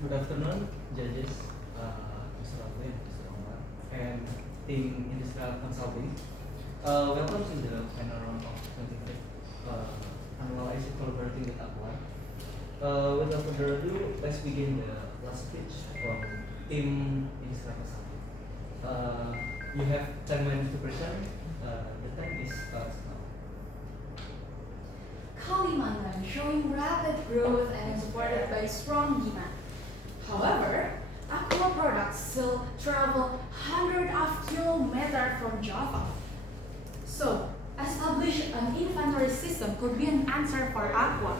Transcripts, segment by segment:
Good afternoon, judges, Mr. Alvin, Mr. Omar, and team Industrial Consulting. Welcome to the final round of 23 annual IC collaborating with Aqua. Without further ado, let's begin the last speech from team Industrial Consulting. You have 10 minutes to present. The time is now. Kalimantan showing rapid growth and supported by strong demand. However, Aqua products still travel hundreds of kilometers from Java. So, establish an inventory system could be an answer for Aqua.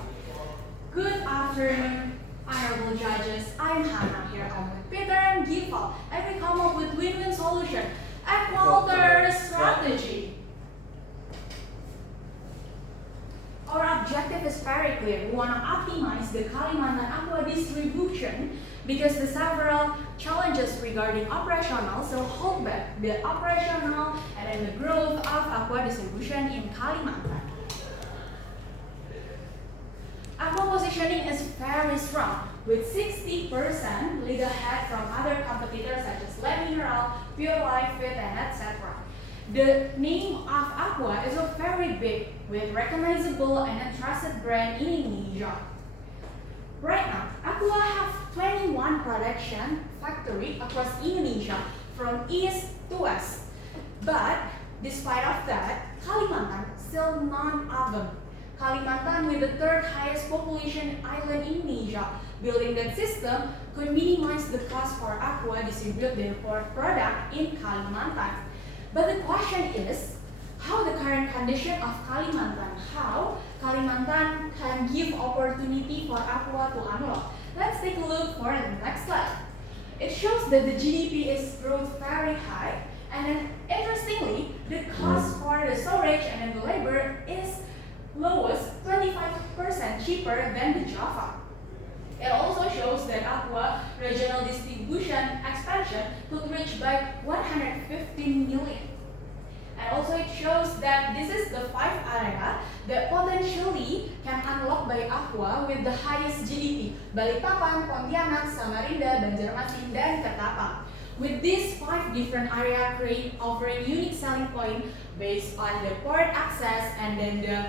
Good afternoon, honorable judges. I'm Hannah here with Peter and Gifal, and we come up with win-win solution. Aquaculture strategy. Our objective is very clear. We want to optimize the Kalimantan aqua distribution because the several challenges regarding operational hold back the operational and then the growth of aqua distribution in Kalimantan. Aqua positioning is very strong with 60% lead ahead from other competitors such as Le Mineral, Pure Life Fit, and etc. The name of Aqua is very big with recognizable and a trusted brand in Indonesia. Right now, Aqua have 21 production factories across Indonesia from east to west. But despite of that, Kalimantan still none of them. Kalimantan with the third highest population island in Indonesia. Building that system could minimize the cost for Aqua distribute their product in Kalimantan. But the question is, how the current condition of Kalimantan, how Kalimantan can give opportunity for Aqua to unlock. Let's take a look for the next slide. It shows that the GDP is growth very high, and then interestingly, the cost for the storage and then the labor is lowest 25% cheaper than the Java. It also shows that Aqua regional distribution expansion could reach by 115 million. And also it shows that this is the 5 area that potentially can unlock by Aqua with the highest GDP: Balikpapan, Pontianak, Samarinda, Banjarmasin, dan Ketapang. With these 5 different areas create offering unique selling point based on the port access and then the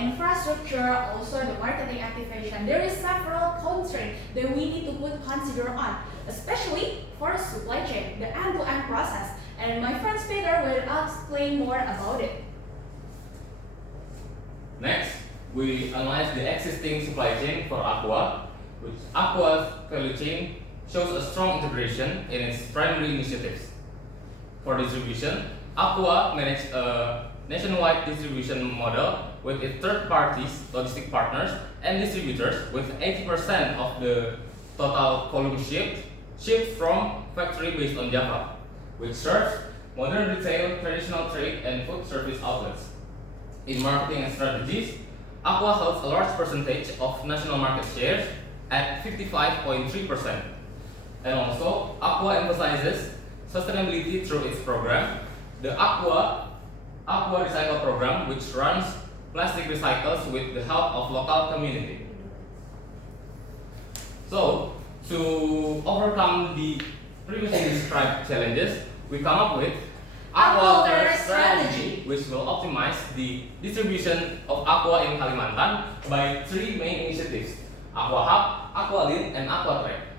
infrastructure, also the marketing activation. There is several constraints that we need to consider on, especially for the supply chain, the end-to-end process. And my friend Peter will explain more about it. Next, we analyze the existing supply chain for Aqua, which Aqua's value chain shows a strong integration in its primary initiatives. For distribution, Aqua manages a nationwide distribution model with its third parties, logistic partners, and distributors, with 80% of the total volume shipped from factory based on Java, which serves modern retail, traditional trade, and food service outlets. In marketing and strategies, Aqua holds a large percentage of national market shares at 55.3%. And also, Aqua emphasizes sustainability through its program, the Aqua Recycle program, which runs plastic recycles with the help of local community. So, to overcome the previously described challenges, we come up with Aquaculture strategy, which will optimize the distribution of Aqua in Kalimantan by 3 main initiatives: Aqua Hub, Aqualin, and Aquatrade.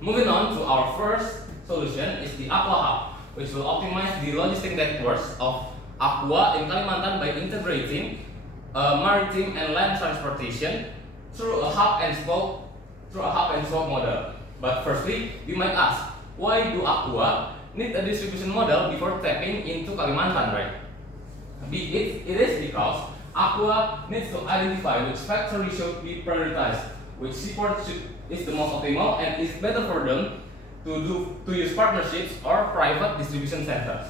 Moving on to our first solution is the Aqua Hub, which will optimize the logistic networks of Aqua in Kalimantan by integrating maritime and land transportation through a hub and spoke model. But firstly, we might ask, why do Aqua need a distribution model before tapping into Kalimantan, right? It is because Aqua needs to identify which factory should be prioritized, which seaport is the most optimal, and is better for them to use partnerships or private distribution centers,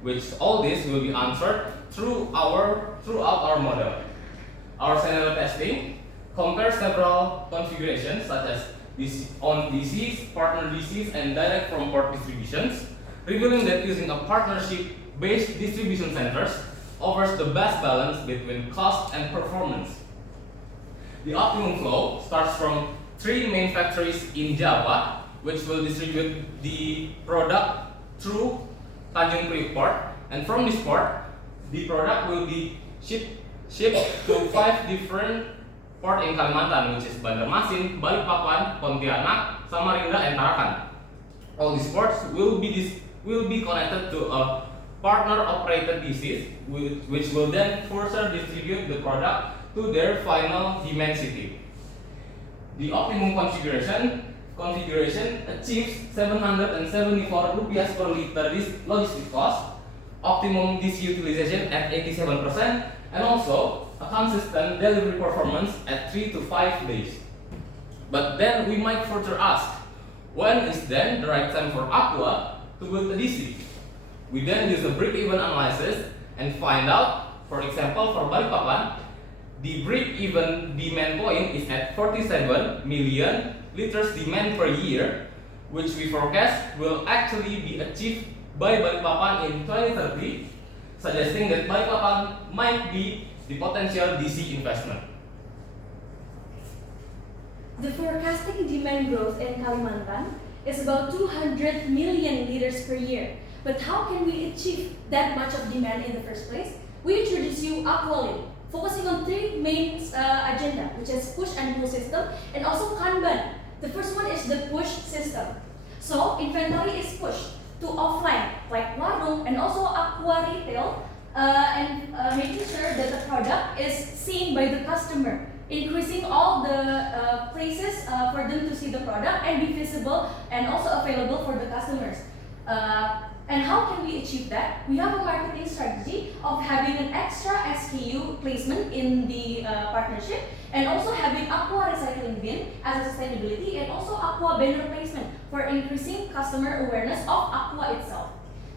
which all this will be answered throughout our model. Our scenario testing compares several configurations such as on DCs, partner DCs, and direct from port distributions, revealing that using a partnership-based distribution centers offers the best balance between cost and performance. The optimum flow starts from 3 main factories in Java, which will distribute the product through Tanjung Priok port, and from this port, the product will be shipped to 5 different port in Kalimantan, which is Banjarmasin, Balikpapan, Pontianak, Samarinda, and Tarakan. All these ports will be connected to a partner-operated DCs, which will then further distribute the product to their final demand city. The optimum configuration achieves 774 rupiah per liter logistic cost, optimum DC utilization at 87%, and also a consistent delivery performance at 3 to 5 days. But then we might further ask, when is then the right time for Aqua to build a DC? We then use a break-even analysis and find out, for example, for Balikpapan, the break-even demand point is at 47 million liters demand per year, which we forecast will actually be achieved by Balikpapan in 2030, suggesting that Balikpapan might be the potential DC investment. The forecasting demand growth in Kalimantan is about 200 million liters per year. But how can we achieve that much of demand in the first place? We introduce you Aqualink, focusing on 3 main agenda, which is push and pull system and also Kanban. The first one is the push system. So inventory is pushed to offline, like warung and also aqua retail, and making sure that the product is seen by the customer, increasing all the places for them to see the product and be visible and also available for the customers. And how can we achieve that? We have a marketing strategy of having an extra SKU placement in the partnership, and also having aqua recycling bin as a sustainability, and also aqua banner placement for increasing customer awareness of aqua itself.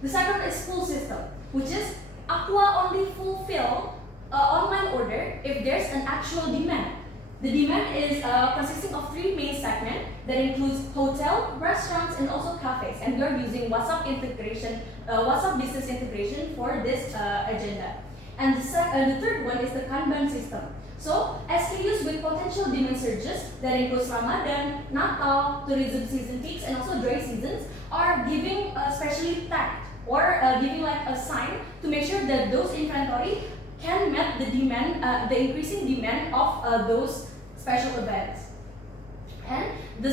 The second is pull system, which is aqua only fulfill online order if there's an actual demand. The demand is consisting of 3 main segments that includes hotel, restaurants, and also cafes. And we are using WhatsApp integration, WhatsApp business integration for this agenda. And the third one is the Kanban system. So SKUs with potential demand surges that includes Ramadan, Natal, tourism season peaks, and also dry seasons are giving specially tagged or giving like a sign to make sure that those inventory can meet the demand, the increasing demand of those special events. And the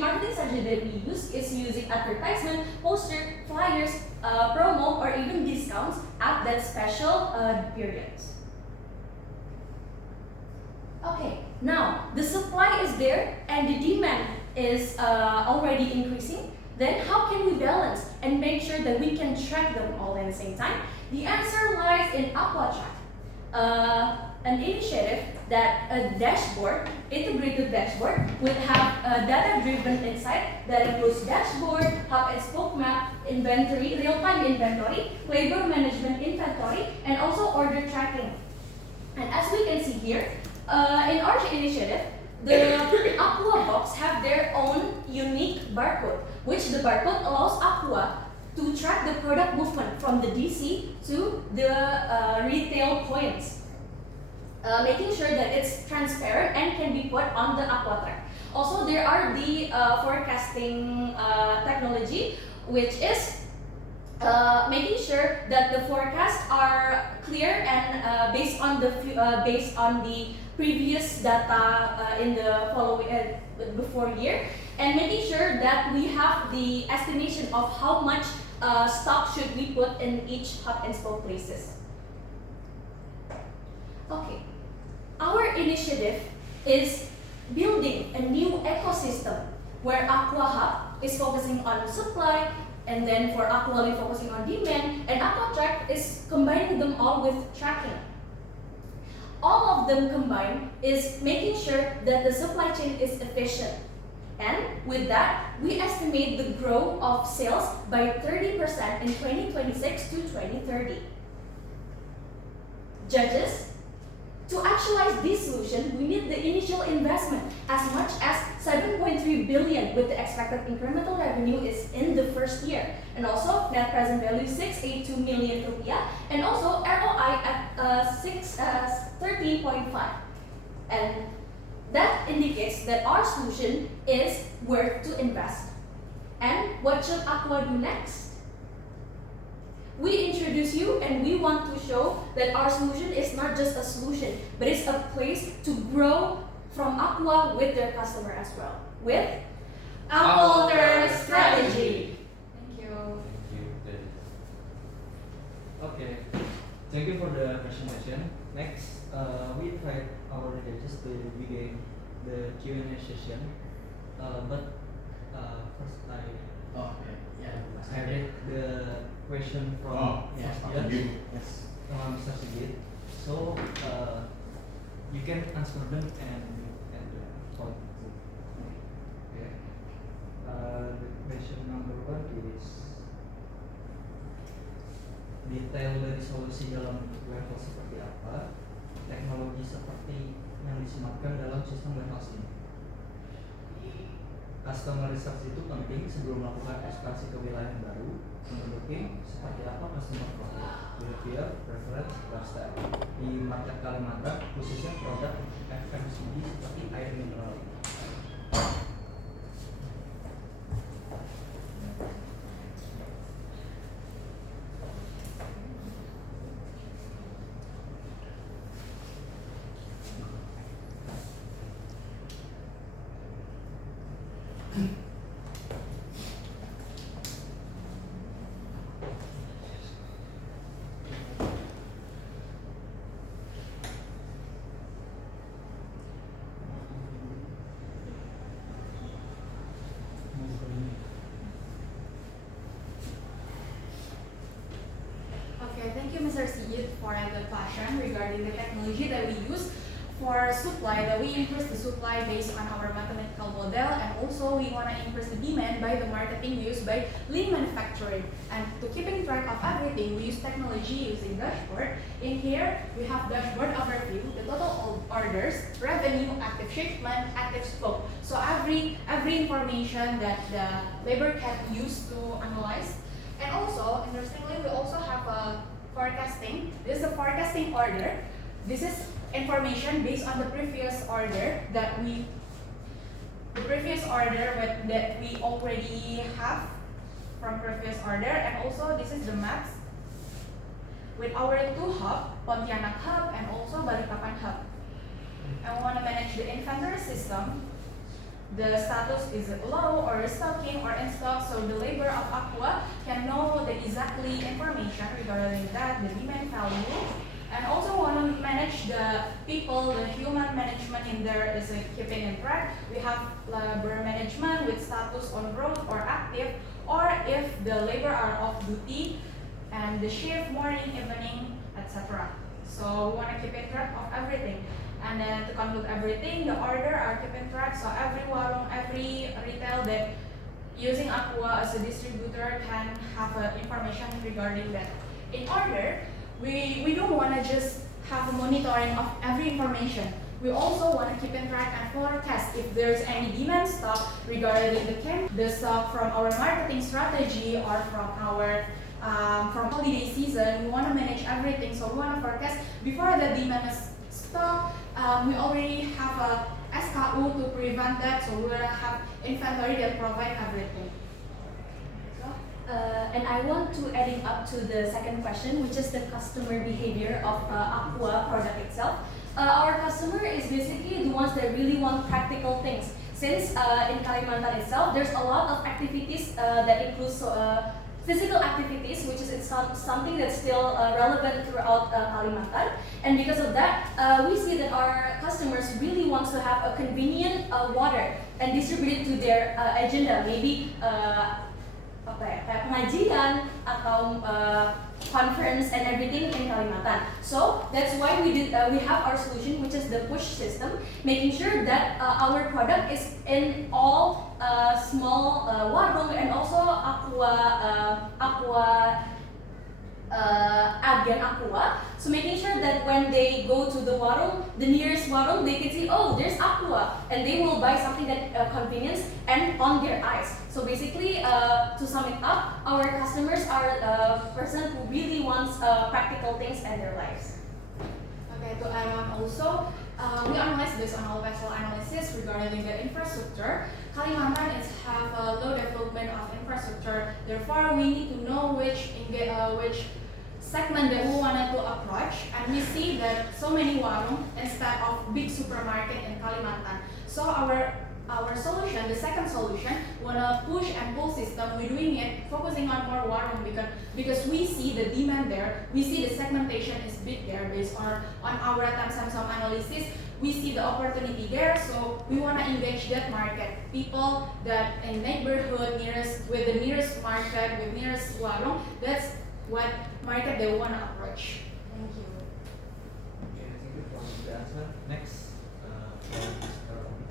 marketing strategy that we use is using advertisement, poster, flyers, promo, or even discounts at that special periods. Okay, now the supply is there and the demand is already increasing. Then how can we balance and make sure that we can track them all at the same time? The answer lies in AquaTrack, an initiative that a dashboard, integrated dashboard, would have a data-driven insight that includes dashboard, hub and spoke map, inventory, real-time inventory, labor management inventory, and also order tracking. And as we can see here, in our initiative, the Aqua box have their own unique barcode, which the barcode allows Aqua to track the product movement from the DC to the retail points, making sure that it's transparent and can be put on the AquaTrack. Also, there are the forecasting technology, which is making sure that the forecasts are clear and based on the previous data in the following before year, and making sure that we have the estimation of how much stock should we put in each hub and spoke places. Okay, our initiative is building a new ecosystem where Aqua Hub is focusing on supply, and then for Aqualink focusing on demand, and AquaTrack is combining them all with tracking. All of them combined is making sure that the supply chain is efficient. And with that, we estimate the growth of sales by 30% in 2026 to 2030. Judges, to actualize this solution, we need the initial investment as much as 7.3 billion, with the expected incremental revenue is in the first year, and also net present value 682 million rupiah, and also ROI at 13.5. And that indicates that our solution is worth to invest. And what should Aqua do next? We introduce you and we want to show that our solution is not just a solution, but it's a place to grow from Aqua with their customer as well. With Aquaculture Strategy. Thank you. Thank you. Okay, thank you for the presentation. Next, we invite our judges to begin the Q&A session. But first, Oh, okay. Yeah. I read the question from Yes, Mas Pak Dian, Sigit. Yes. Mr. Sigit. So you can answer them and point. Okay. The question number one is detail dari solusi dalam warehouse seperti apa, teknologi seperti yang disematkan dalam sistem warehouse ini. Customer research itu penting sebelum melakukan ekspansi ke wilayah yang baru. Menurut tim, seperti apa customer profile, behavior, preference, lifestyle di market Kalimantan, khususnya produk FMCG seperti air mineral. Okay, thank you, Mr. Sigit, for the question regarding the technology that we use for supply, that we increase the supply based on our mathematical model, and also we want to increase the demand by the marketing used by lean manufacturing. And to keeping track of everything, we use technology using dashboard. In here, we have dashboard overview, the total orders, revenue, active shipment, active scope. So every information that the labor can use to analyze. And also, interestingly, we also have a forecasting. This is a forecasting order. This is information based on the previous order that we already have from previous order, and also this is the maps with our two hub, Pontianak hub and also Balikpapan hub. And we want to manage the inventory system. The status is low or restocking or in stock, so the labor of Aqua can know the exactly information regarding that, the demand value. And also want to manage the people, the human management in there is keeping in track. We have labor management with status on road or active, or if the labor are off duty, and the shift, morning, evening, etc. So we want to keep in track of everything. And then to conclude everything, the order are kept in track, so every warung, every retail that using Aqua as a distributor can have information regarding that. In order, we don't want to just have a monitoring of every information. We also want to keep in track and forecast if there's any demand stock regarding the stock from our marketing strategy or from our from holiday season. We want to manage everything, so we want to forecast before the demand is stock. We already have a SKU to prevent that, so we will have inventory that provide everything. And I want to adding up to the second question, which is the customer behavior of Aqua product itself. Our customer is basically the ones that really want practical things. Since in Kalimantan itself, there's a lot of activities that includes physical activities, which is something that's still relevant throughout Kalimantan. And because of that, we see that our customers really want to have a convenient water and distribute it to their agenda. Maybe kayak pengajian atau conference and everything in Kalimantan. So that's why we have our solution, which is the push system, making sure that our product is in all small warung and also agen Aqua. So making sure that when they go to the warung, the nearest warung, they can see, oh, there's Aqua, and they will buy something that convenience and on their eyes. So basically, to sum it up, our customers are a person who really wants practical things in their lives. Okay, to add on also, we analyze based on our vessel analysis regarding the infrastructure. Kalimantan is have a low development of infrastructure. Therefore, we need to know which segment that we wanted to approach, and we see that so many warung instead of big supermarket in Kalimantan. So our solution, the second solution, wanna push and pull system. We're doing it focusing on more warung because we see the demand there. We see the segmentation is big there based on our Samsung analysis. We see the opportunity there, so we wanna engage that market. People that in neighborhood with the nearest market, with nearest warung. That's what market they wanna approach. Thank you. Okay, thank you for the answer. Next, from Mr. Romi.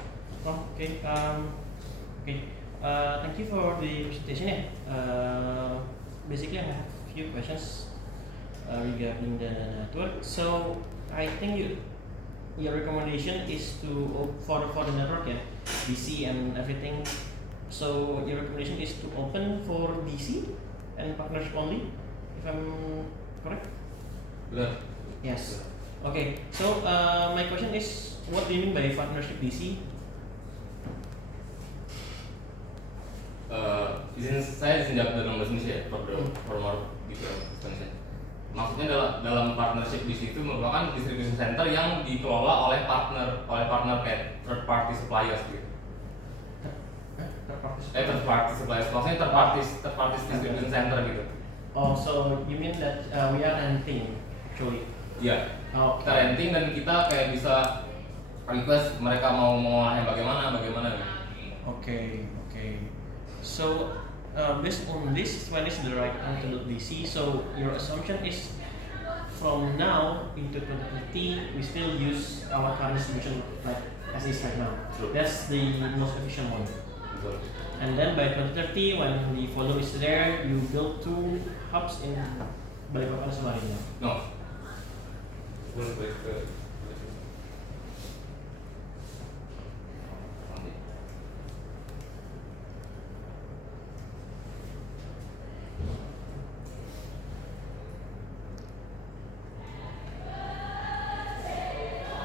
Thank you for the presentation. Basically, I have a few questions regarding the network. So, I think your recommendation is for the network, DC and everything. So, your recommendation is to open for DC and partnership only, if I'm correct? Benar. Yes. Okay. So, my question is, what do you mean by partnership DC? Saya izin jawab dalam bahasa Indonesia ya, for more detail explanation. Maksudnya dalam partnership di situ merupakan distribution center yang dikelola oleh partner kayak third party suppliers gitu. Third party suppliers, maksudnya third party distribution center gitu. Oh, so you mean that we are renting actually? Iya. Oh, Kita renting dan kita kayak bisa request mereka mau yang bagaimana gitu. Okay. So, based on this, when is the right time to do DC? So, your assumption is from now into 2030, we still use our current distribution like as is right now. True. That's the most efficient one. Betul. And then by 2030, when the volume is there, you build 2 hubs in Balikpapan and Samarinda. No. Boleh ke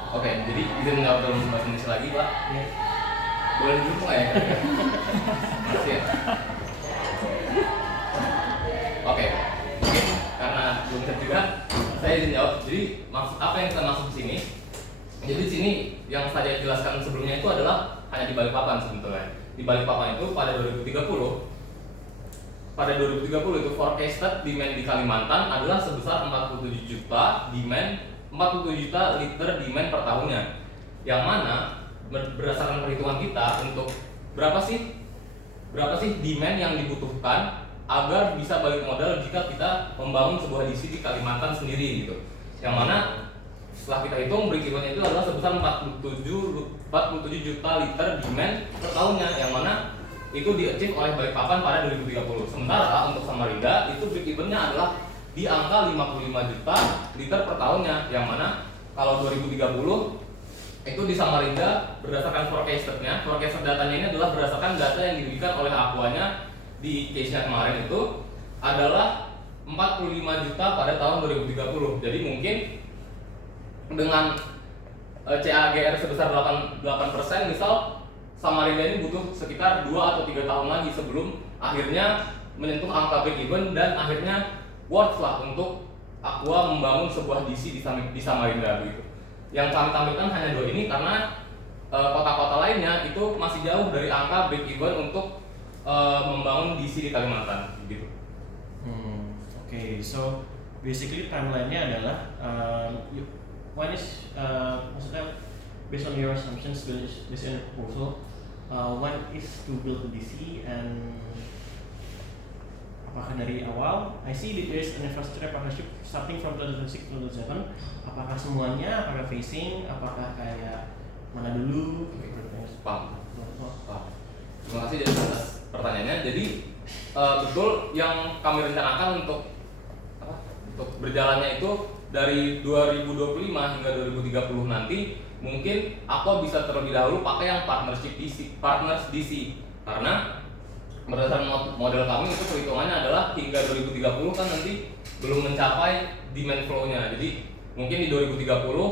Oke, jadi izin menjawab dalam bahasa Indonesia lagi, Pak. Ya. Boleh dulu nggak ya? Makasih ya. Oke, mungkin karena belum juga, saya izin jawab. Jadi apa yang kita maksud di sini? Jadi di sini yang saya jelaskan sebelumnya itu adalah hanya di Balikpapan sebetulnya. Di Balikpapan itu pada 2030 itu forecasted demand di Kalimantan adalah sebesar 47 juta liter demand per tahunnya. Yang mana berdasarkan perhitungan kita untuk berapa sih demand yang dibutuhkan agar bisa balik modal jika kita membangun sebuah DC di Kalimantan sendiri gitu. Yang mana setelah kita hitung break even itu adalah sebesar 47 juta liter demand per tahunnya, yang mana itu di-achieve oleh Balikpapan pada 2030. Sementara untuk Samarinda itu break even-nya adalah di angka 55 juta liter per tahunnya, yang mana kalau 2030 itu di Samarinda berdasarkan forecasted datanya ini adalah berdasarkan data yang diberikan oleh Aquanya di case-nya kemarin itu adalah 45 juta pada tahun 2030. Jadi mungkin dengan CAGR sebesar 8% misal Samarinda ini butuh sekitar 2 atau 3 tahun lagi sebelum akhirnya menyentuh angka break even dan akhirnya worth lah untuk Aqua membangun sebuah DC di Samarinda begitu. Yang kami tampilkan hanya 2 ini karena kota-kota lainnya itu masih jauh dari angka break even untuk membangun DC di Kalimantan gitu. Okay, so basically timeline-nya adalah one is maksudnya based on your assumptions, based on your proposal, one is to build a DC, and apakah dari awal I see there is an infrastructure partnership starting from 2006 to 2007, apakah semuanya, apakah phasing, apakah kayak mana dulu gitu. Paham. Terima kasih atas pertanyaannya. Jadi betul yang kami rencanakan untuk berjalannya itu dari 2025 hingga 2030 nanti mungkin Aqua bisa terlebih dahulu pakai yang partners DC karena berdasarkan model kami itu perhitungannya adalah hingga 2030 kan nanti belum mencapai demand flow-nya. Jadi Mungkin di 2030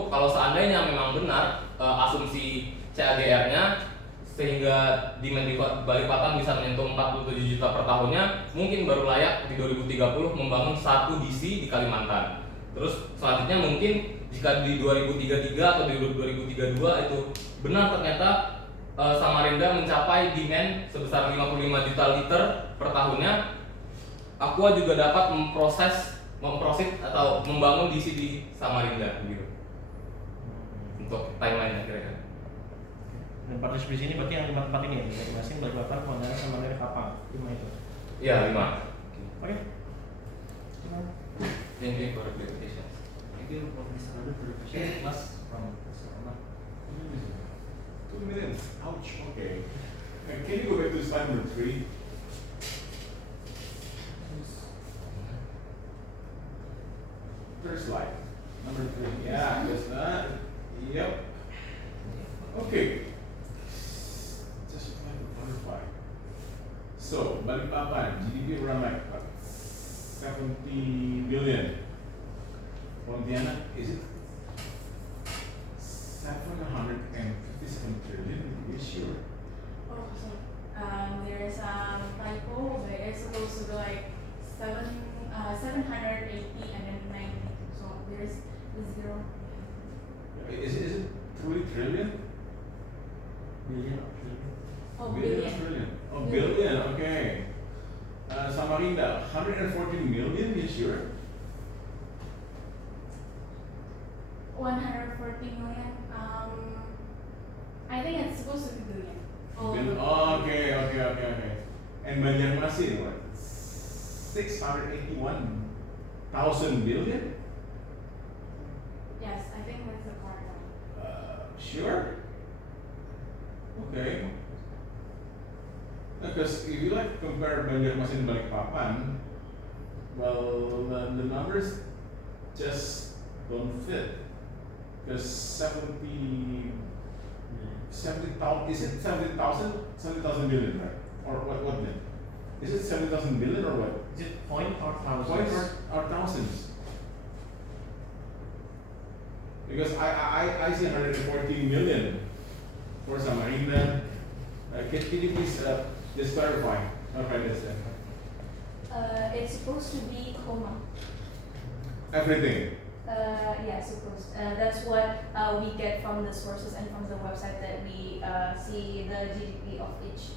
kalau seandainya memang benar asumsi CAGR-nya sehingga demand di Balikpapan bisa menyentuh 47 juta per tahunnya, mungkin baru layak di 2030 membangun satu DC di Kalimantan. Terus selanjutnya mungkin jika di 2033 atau di 2032 itu benar ternyata Samarinda mencapai demand sebesar 55 juta liter per tahunnya, Aqua juga dapat memproses atau membangun DC di Samarinda gitu. Untuk timeline-nya kira-kira. Dan partisipasi di sini berarti yang tempat-tempat ini ya, masing-masing Balikpapan, Pontianak, sama Kapang, 5 itu. Iya, 5. Oke. Thank you for the clarification. Thank you for Mr. Radu for the question. Mas from Mr. Omar. 2 minutes. Ouch. Okay. Can you go back to slide number 3? Third slide. Number 3. Yeah, that's that. Yep. Okay. Just try to clarify. So, Balikpapan, GDP around like what, 70 billion. Pontianak, is it 757 trillion? Are you sure? Oh, sorry. There's a typo, but it's supposed to be like 780 and then 90. So there's a zero. Is it 3 trillion? Billion or trillion? Oh, Billion or billion. trillion? Oh, billion, okay. Samarinda, 114 million, you sure? 140 million. I think it's supposed to be billion. Oh, okay. And Banjarmasin, what? 681,000 billion? Yes, I think that's the correct one. Sure? Okay. Because if you like compare Banjarmasin and Balikpapan, well, the numbers just don't fit. Because 70,000, is it 70,000? 70,000 billion, right? Or what then? Is it 70,000 billion or what? Is it point or thousands? Points or thousands? Because I see 114 million for Samarinda. Can you please just clarify this? It's supposed to be comma. Everything. Yeah, supposed. That's what we get from the sources and from the website that we see the GDP of each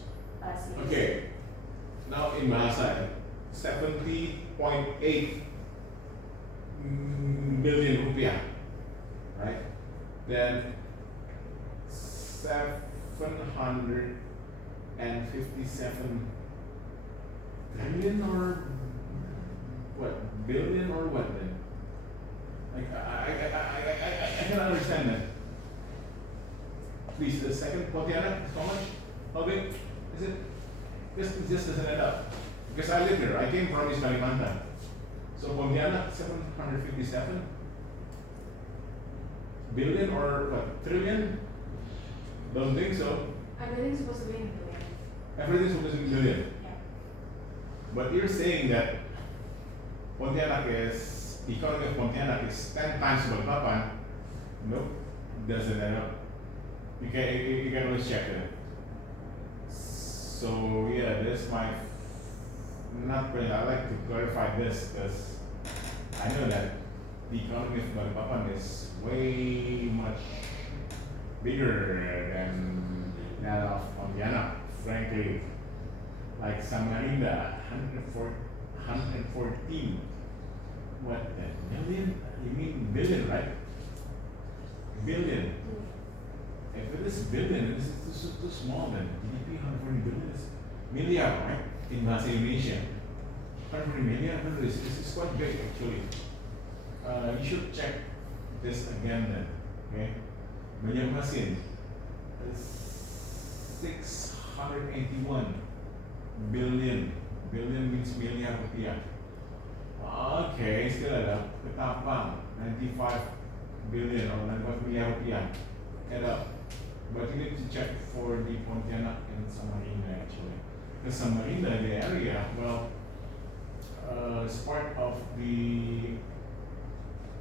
city. Okay. Now in Bahasa, 70.8 million rupiah, right? Then 757 trillion or what? Billion or what then? Like I cannot understand that. Please, the second Pontianak, how much? How big is it? Just doesn't add up. Because I live here. I came from East Kalimantan. So Pontianak 757 billion or what? Trillion? Don't think so. Everything's supposed to be in billion. Everything's supposed to be billion. Yeah. But you're saying that Pontianak is, the economy of Pontianak is 10 times Balikpapan. Nope, doesn't add up. You can always check it. So yeah, that's my, not really, I like to clarify this because I know that the economy of Balikpapan is way much bigger than that of Pontianak, frankly. Like Samarinda, 114. What, that million? You mean billion, right? Billion. If it is billion, it is too small then. GDP 140 billion is million, right? In Bahasa Indonesia. 140 million is quite big actually. You should check this again then, okay? Banjarmasin is 681 billion. Billion means million rupiah. Okay, still ada Ketapang 95 billion or 95 million rupiah. Add up. But you need to check for the Pontianak and Samarinda actually. The Samarinda, the area, well, it's part of the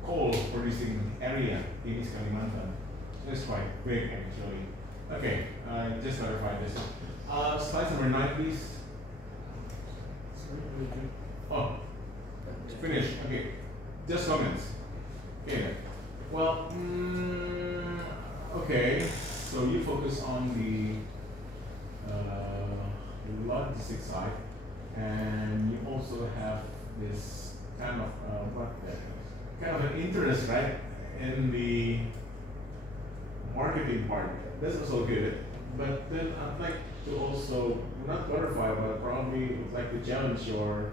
coal producing area in East Kalimantan. So it's quite big actually. Okay, just clarify this. Slide number 9, please. Oh, it's finished. Okay, just comments. Okay. Well, okay. So you focus on the logistics side, and you also have this kind of kind of an interest, right, in the marketing part. That's also good. But then I'd like to also not clarify, but probably would like to challenge your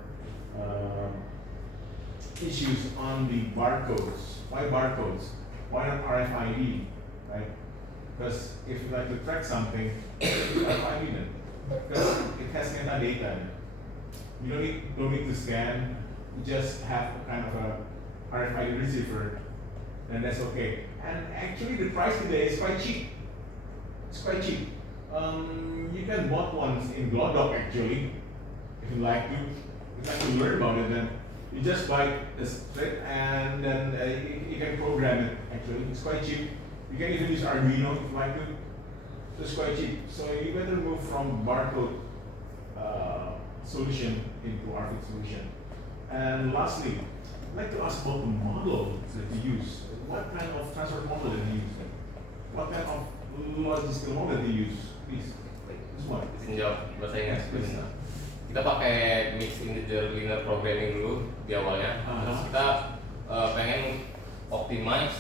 issues on the barcodes. Why barcodes? Why not RFID, right? Because if you like to track something, RFID then. Because it has metadata. You don't need to scan. You just have a kind of a RFID receiver, and that's okay. And actually, the price today is quite cheap. It's quite cheap. You can bought ones in Glodok actually. If you like to learn about it, then you just buy it straight, and then you can program it. Actually, it's quite cheap. You can even use Arduino if you like to. So it's quite cheap. So you better move from barcode solution into RFID solution. And lastly, I'd like to ask about the model that you use. What kind of transport model that you use? What kind of logistical model that you use? Please. This one. Izin jawab bahasa Inggris sebenarnya. Kita pakai mixed integer linear programming dulu di awalnya. Terus kita pengen optimize.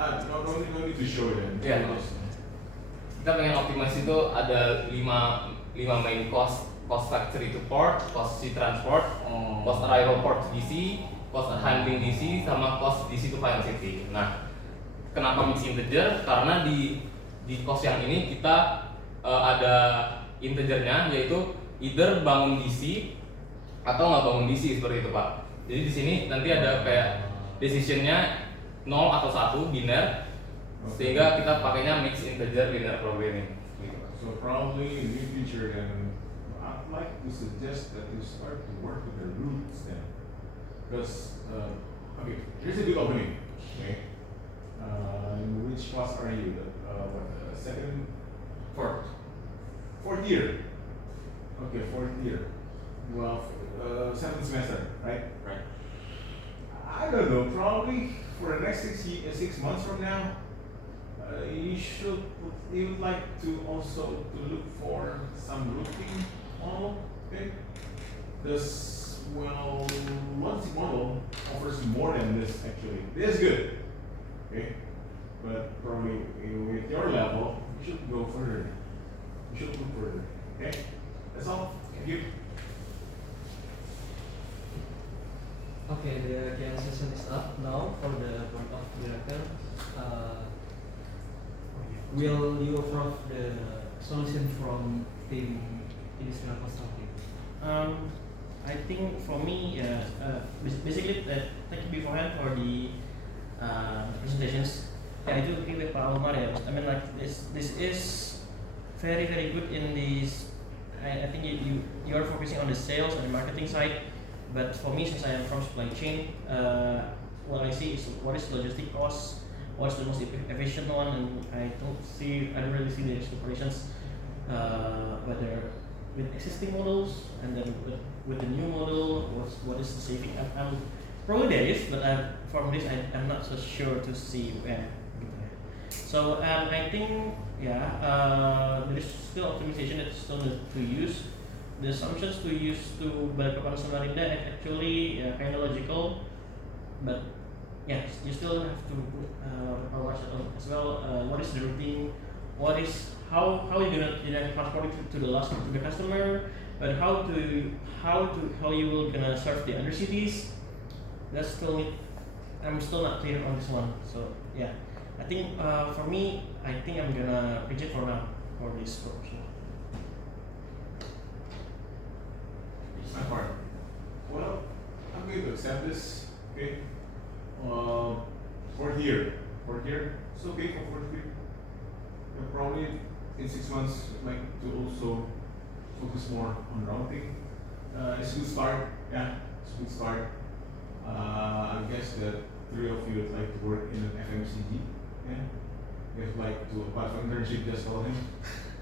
No need to show it. Iya. Kita pengen optimize itu ada 5 main cost factory to port, cost C transport, cost arrival port DC, cost handling DC, sama cost DC to final city. Nah, kenapa mix integer? Karena di cost yang ini kita ada integernya, yaitu either bangun DC atau nggak bangun DC seperti itu, Pak. Jadi di sini nanti ada kayak decisionnya 0 atau 1 biner, sehingga kita pakainya mix integer linear programming. So probably in the future, then I'd like to suggest that you start to work with the roots then, because okay, here's a good opening. Okay, in which class are you? Second, fourth year. Okay, fourth year. Well, 7th semester, right? Right. I don't know. Probably for the next 6 months from now, you would like to also to look for some routing model. Okay. This logic model offers more than this actually. This is good. Okay. But probably with your level, you should go further. You should look further. Okay. That's all. Thank you. Okay, the Q&A session is up now for the board of director. Will you approve the solution from team industrial consulting? I think for me, basically, thank you beforehand for the presentations. Yeah, I do agree with Pak Omar. Yeah. I mean, like this is very good in this. I think you are focusing on the sales and the marketing side, but for me, since I am from supply chain, what I see is what is logistic cost, what's the most efficient one, and I don't really see the operations, whether with existing models and then with the new model, what is the saving? Probably there is, but from this I'm not so sure to see where. So I think there is still optimization that still need to use. The assumptions to use to Balikpapan Samarinda actually kind of logical, but yeah, you still have to watch it as well. What is the routine? What is how you gonna transport it to the customer? But how you will gonna serve the other cities? That's still I'm still not clear on this one. So yeah, I think for me, I think I'm gonna reject for now for this proposal. My part. Well, I'm going to accept this. Okay. Fourth year, it's okay for fourth year. Probably in 6 months, I'd like to also focus more on routing. It's a good start. Yeah. we start. I guess the three of you would like to work in an FMCG. Yeah. If like to apply for internship, just call him.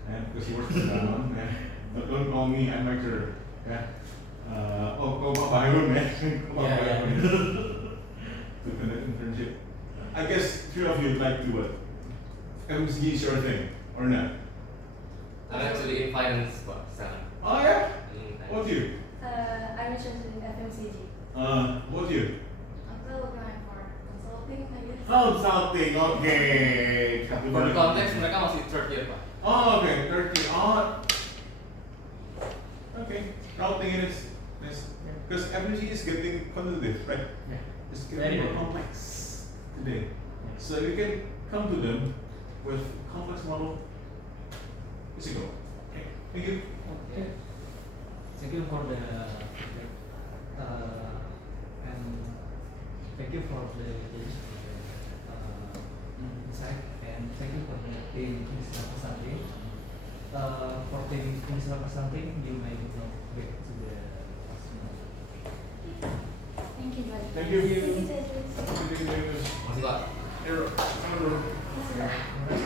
And because he works in Danone. Yeah. But don't call me, I'm lecturer. Yeah. Kau Pak Bayun ya. Yeah. To conduct internship. I guess three of you would like to what? FMCG is your thing or not? I'm actually in finance, but seven. Oh yeah. Mm, What do you? I'm interested in FMCG. What do you? I'm still applying for consulting, I guess. Consulting, okay. For the context, mereka masih third year, Pak. Oh, okay, 30. Oh, okay. Consulting is because FMCG is getting competitive, right? Yeah. It's Very getting more good. complex today. So you can come to them with complex model. It's a go. Okay, thank you. Okay. Thank you for the and thank you for the insight and thank you for the team Digital Consulting. For team Digital Consulting, you may now back to the customer. Thank you, Joy. Thank you. Thank you, Cedric. Thank you. Masih, Pak. Here, Masih, Pak.